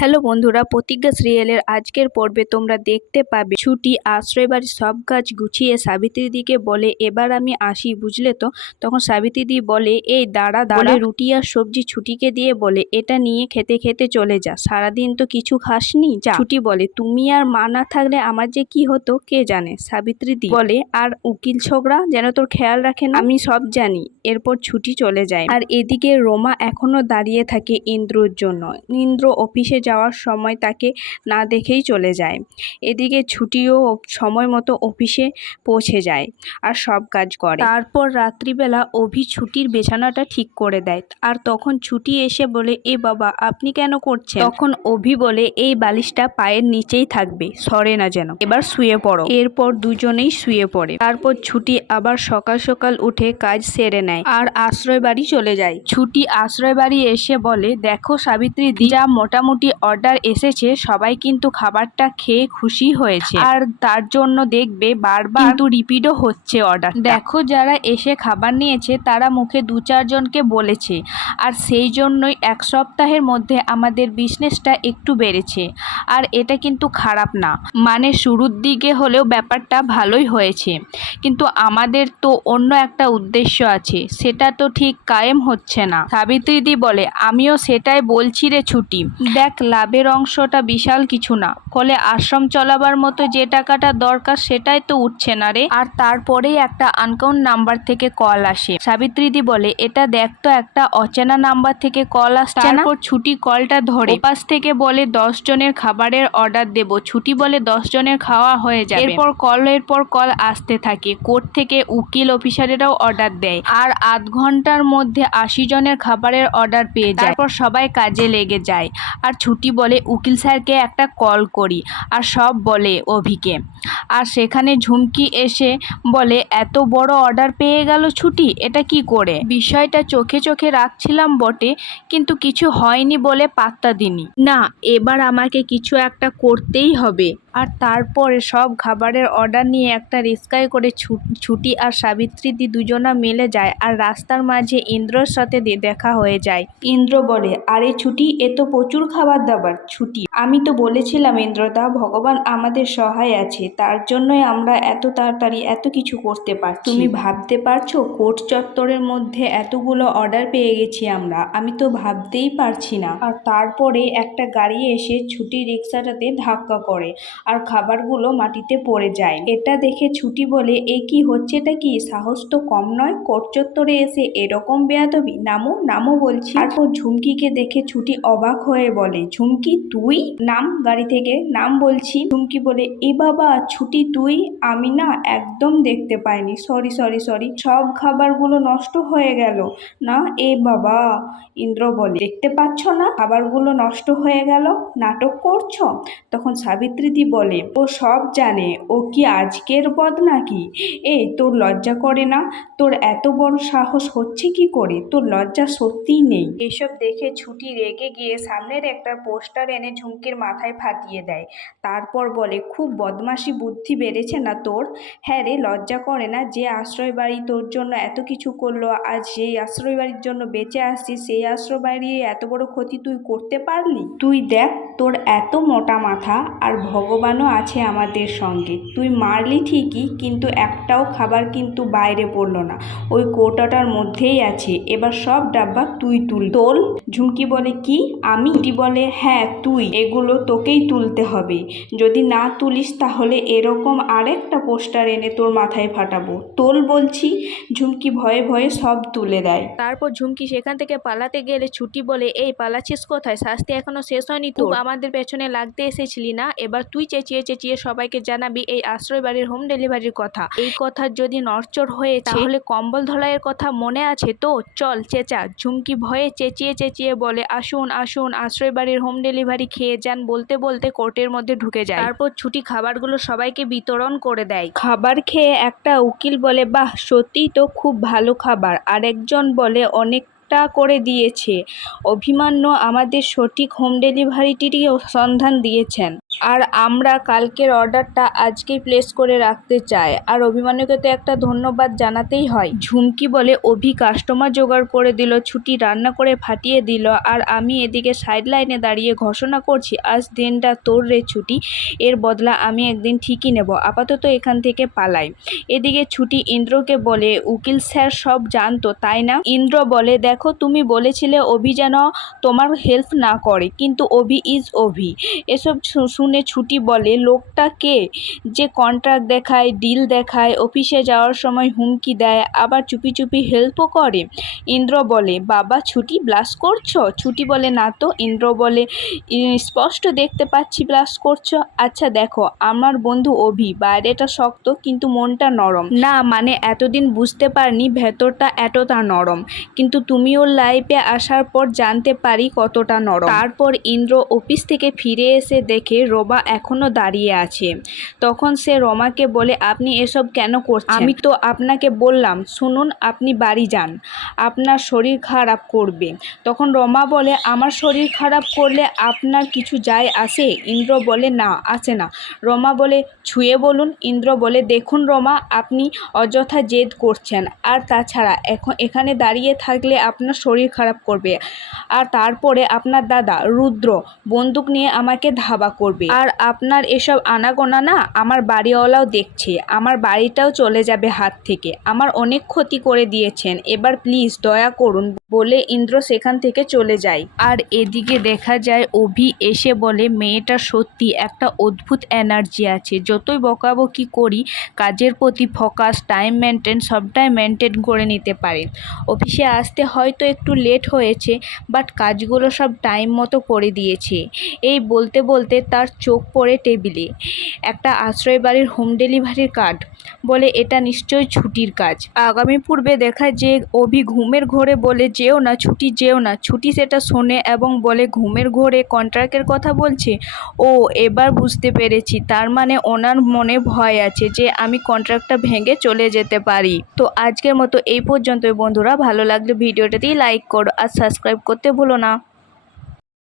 Hello বন্ধুরা, প্রতিজ্ঞা সিরিয়ালের আজকের পর্বে তোমরা দেখতে পাবে ছুটি আশ্রয় বাড়ির সব কাজ গুছিয়ে সাবিত্রীদিকে বলে, এবার আমি আসি, বুঝলে তো। তখন সাবিত্রীদি বলে, এই দাঁড়া দাঁড়া, রুটি আর সবজি ছুটিকে দিয়ে বলে, এটা নিয়ে খেতে খেতে চলে যা, সারাদিন তো কিছু খাসনি, যা। ছুটি বলে, তুমি আর মা না থাকলে আমার যে কি হতো কে জানে। সাবিত্রীদি বলে, আর উকিল ছোকরা যেন তোর খেয়াল রাখে না। আমি সব জানি। এরপর ছুটি চলে যায়। আর এদিকে রোমা এখনো দাঁড়িয়ে থাকে ইন্দ্রর জন্য। ইন্দ্র অফিসে যাওয়ার সময় তাকে না দেখেই চলে যায়। এদিকে ছুটিও সময় মতো অফিসে পৌঁছে যায় আর সব কাজ করে। তারপর রাত্রিবেলা অভি ছুটির বিছানাটা ঠিক করে দেয়। আর তখন ছুটি এসে বলে, এ বাবা আপনি কেন করছেন? তখন অভি বলে, এই বালিশটা পায়ের নিচেই থাকবে, সরে না যেন, এবার শুয়ে পড়ো। এরপর দুজনেই শুয়ে পড়ে। তারপর ছুটি আবার সকাল সকাল উঠে কাজ সেরে নেয় আর আশ্রয় বাড়ি চলে যায়। ছুটি আশ্রয় বাড়ি এসে বলে, দেখো সাবিত্রীদি, যা মোটামুটি অর্ডার এসেছে সবাই কিন্তু খাবারটা খেয়ে খুশি হয়েছে, আর তার জন্য দেখবে বারবার কিন্তু রিপিটও হচ্ছে অর্ডার। দেখো যারা এসে খাবার নিয়েছে তারা মুখে 2-4 জনকে বলেছে, আর সেই জন্যই এক সপ্তাহের মধ্যে আমাদের বিজনেসটা একটু বেড়েছে। আর এটা কিন্তু খারাপ না, মানে শুরুর দিকে হলেও ব্যাপারটা ভালোই হয়েছে, কিন্তু আমাদের তো অন্য একটা উদ্দেশ্য আছে, সেটা তো ঠিক কায়েম হচ্ছে না। সাবিত্রীদি বলে, আমিও সেটাই বলছি রে ছুটি, দেখ লাভের অংশটা বিশাল কিছু না, ফলে আশ্রম চলাবার মতো যে টাকাটা দরকার সেটাই তো উঠছে না রে। আর তারপরেই একটা আনকাউন্ট নাম্বার থেকে কল আসে। সাবিত্রীদি বলে, এটা দেখ তো, একটা অচেনা নাম্বার থেকে কল আসছে না। তারপর ছুটি কলটা ধরে, ওপাশ থেকে বলে 10 জনের খাবারের অর্ডার দেব। ছুটি বলে 10 জনের খাওয়া হয়ে যাবে। এরপর কলের পর কল আসতে থাকে। কোর্ট থেকে উকিল অফিসারেরাও অর্ডার দেয়, আর আধ ঘন্টার মধ্যে 80 জনের খাবারের অর্ডার পেয়ে যায়। তারপর সবাই কাজে লেগে যায়। আর ছুটি বলে, উকিল স্যারকে একটা কল করি, আর সব বলে অভিকে। আর সেখানে ঝুমকি এসে বলে, এত বড় অর্ডার পেয়ে গেল ছুটি, এটা কি করে? বিষয়টা চোখে চোখে রাখছিলাম বটে, কিন্তু কিছু হয়নি বলে পাত্তা দিনি না, এবার আমাকে কিছু একটা করতেই হবে। আর তারপরে সব খাবারের অর্ডার নিয়ে একটা রিস্কায় করে ছুটি আর সাবিত্রীদি দুজনা মিলে যায়। আর রাস্তার মাঝে ইন্দ্রর সাথে দেখা হয়ে যায়। ইন্দ্র বলে, আরে ছুটি, এ তো প্রচুর খাবার দাবার। ছুটি, আমি তো বলেছিলাম ইন্দ্রদা, ভগবান আমাদের সহায় আছে, তার জন্যই আমরা এত তাড়াতাড়ি এত কিছু করতে পারছি। তুমি ভাবতে পারছো কোর্ট চত্বরের মধ্যে এতগুলো অর্ডার পেয়ে গেছি আমরা, আমি তো ভাবতেই পারছি না। আর তারপরে একটা গাড়ি এসে ছুটি রিক্সাটাতে ধাক্কা করে আর খাবারগুলো মাটিতে পড়ে যায়। এটা দেখে ছুটি বলে, এ কি হচ্ছে, এটা কি? সাহস তো কম নয়, কোর্ট চত্বরে এসে এরকম বেয়াদবি, নামো নামো বলছি। তারপর ঝুমকিকে দেখে ছুটি অবাক হয়ে বলে, ঝুমকি তুই? নাম গাড়ি থেকে, নাম বলছি। ঝুমকি বলে, এ বাবা ছুটি তুই? আমি না একদম দেখতে পাইনি, সরি সরি সরি, সব খাবারগুলো নষ্ট হয়ে গেল না। এ বাবা। ইন্দ্র বলে, দেখতে পাচ্ছ না খাবারগুলো নষ্ট হয়ে গেল, নাটক করছো? তখন সাবিত্রীদি বলে, ও সব জানে, ও কি আজকের বদ নাকি? এই তোর লজ্জা করে না? তোর এত বড় সাহস হচ্ছে কি করে? তোর লজ্জা সত্যিই নেই। এসব দেখে ছুটি রেগে গিয়ে সামনের একটা পোস্টার এনে ঝুমকির মাথায় ফাটিয়ে দেয়। তারপর বলে, খুব বদমাশি বুদ্ধি বেড়েছে না তোর? হ্যাঁ রে, লজ্জা করে না? যে আশ্রয় বাড়ি তোর জন্য এত কিছু করলো, আজ যেই আশ্রয় বাড়ির জন্য বেঁচে আসছিস, সেই আশ্রয় বাড়ি এত বড় ক্ষতি তুই করতে পারলি? তুই দেখ, তোর এত মোটা মাথা, আর ভগবানও আছে আমাদের সঙ্গে। তুই মারলি ঠিকই, কিন্তু একটাও খাবার কিন্তু বাইরে পড়লো না, ওই কৌটাটার মধ্যেই আছে। এবার সব ডাব্বা তুই তোল। ঝুমকি বলে, কি আমি? ছুটি বলে, হ্যাঁ তুই, এগুলো তোকেই তুলতে হবে, যদি না তুলিস তাহলে এরকম আরেকটা পোস্টার এনে তোর মাথায় ফাটাবো, তোল বলছি। ঝুমকি ভয়ে ভয়ে সব তুলে দেয়। তারপর ঝুমকি সেখান থেকে পালাতে গেলে ছুটি বলে, এই পালাচ্ছিস কোথায়? শাস্তি এখনো শেষ হয়নি তো, আমাদের পেছনে লাগতে এসেছিলি না? এবার তুই চেঁচিয়ে চেঁচিয়ে সবাইকে জানাবি এই আশ্রয় বাড়ির হোম ডেলিভারির কথা। এই কথা যদি নড়চড় হয়েছে তাহলে কম্বল ধলাইয়ের কথা মনে আছে তো? চল চেঁচা। ঝুমকি ভয়ে চেঁচিয়ে চেঁচিয়ে বলে, আসুন আসুন, আশ্রয় বাড়ির হোম ডেলিভারি খেয়ে যান, বলতে বলতে কোর্টের মধ্যে ঢুকে যায়। তারপর ছুটি খাবারগুলো সবাইকে বিতরণ করে দেয়। খাবার খেয়ে একটা উকিল বলে, বাহ, সত্যিই তো খুব ভালো খাবার। আরেকজন বলে, অনেকটা করে দিয়েছে অভিমান্য, আমাদের সঠিক হোম ডেলিভারিটিরই সন্ধান দিয়েছেন। আর আমরা কালকের অর্ডারটা আজকেই প্লেস করে রাখতে চাই। আর অভিমান্যুকে তো একটা ধন্যবাদ জানাতেই হয়। ঝুমকি বলে অভি কাস্টমার জোগাড় করে দিল, ছুটি রান্না করে ফাটিয়ে দিল, আর আমি এদিকে সাইড লাইনে দাঁড়িয়ে ঘোষণা করছি আজ দিনটা তোর রে ছুটি, এর বদলা আমি একদিন ঠিকই নেব, আপাতত এখান থেকে পালাই। এদিকে ছুটি ইন্দ্রকে বলে উকিল স্যার সব জানতো তাই না? ইন্দ্র বলে দেখো তুমি বলেছিলে অভি যেন তোমার হেল্প না করে, কিন্তু অভি ইজ অভি। এসব শুনে ছুটি বলে লোকটা কে যে কন্ট্রাক্ট দেখায়, ডিল দেখায়, অফিসে যাওয়ার সময় হুমকি দেয়, আবার চুপি চুপি হেল্পও করে। ইন্দ্র বলে বাবা ছুটি ব্লাশ করছো? ছুটি বলে না তো। ইন্দ্র বলে স্পষ্ট দেখতে পাচ্ছি ব্লাশ করছো। আচ্ছা দেখো আমার বন্ধু অভি বাইরেটা শক্ত কিন্তু মনটা নরম না, মানে এতদিন বুঝতে পারিনি ভেতরটা এতটা নরম, কিন্তু তুমি ওর লাইফে আসার পর জানতে পারি কতটা নরম। তারপর ইন্দ্র অফিস থেকে ফিরে এসে দেখে রমা এখনো দাঁড়িয়ে আছে। তখন সে রমাকে বলে আপনি এসব কেন করছেন? আমি তো আপনাকে বললাম শুনুন আপনি বাড়ি যান, আপনার শরীর খারাপ করবে। তখন রমা বলে আমার শরীর খারাপ করলে আপনার কিছু যায় আসে? ইন্দ্র বলে না আসে না। রমা বলে ছুঁয়ে বলুন। ইন্দ্র বলে দেখুন রমা আপনি অযথা জেদ করছেন, আর তাছাড়া এখানে দাঁড়িয়ে থাকলে আপনার শরীর খারাপ করবে, আর তারপরে আপনার দাদা রুদ্র বন্দুক নিয়ে আমাকে ধাবা করবে, আর আপনার এসব আনাগোনা না আমার বাড়িওয়ালাও দেখছে, আমার বাড়িটাও চলে যাবে হাত থেকে, আমার অনেক ক্ষতি করে দিয়েছেন, এবার প্লিজ দয়া করুন বলে ইন্দ্র সেখান থেকে চলে যায়। আর এদিকে দেখা যায় অভি এসে বলে মেয়েটা সত্যি একটা অদ্ভুত এনার্জি আছে, যতই বকাবকি করি কাজের প্রতি ফোকাস, টাইম মেনটেন সবটাই মেনটেন করে নিতে পারে। অফিসে আসতে হয়তো একটু লেট হয়েছে, বাট কাজগুলো সব টাইম মতো করে দিয়েছে। এই বলতে বলতে তার চোখ পড়ে টেবিলে একটা আশ্রয় বাড়ির হোম ডেলিভারির কার্ড। বলে এটা নিশ্চয়ই ছুটির কাজ। আগামী পূর্বে দেখায় যে অভি ঘুমের ঘোরে বলে যেও না ছুটি যেও না। ছুটি সেটা শোনে এবং বলে ঘুমের ঘোরে কন্ট্রাক্টের কথা বলছে। ও এবার বুঝতে পেরেছি, তার মানে ওনার মনে ভয় আছে যে আমি কন্ট্রাক্টটা ভেঙে চলে যেতে পারি। তো আজকের মতো এই পর্যন্তই বন্ধুরা, ভালো লাগলে ভিডিওটাতেই লাইক করো আর সাবস্ক্রাইব করতে ভুলো না।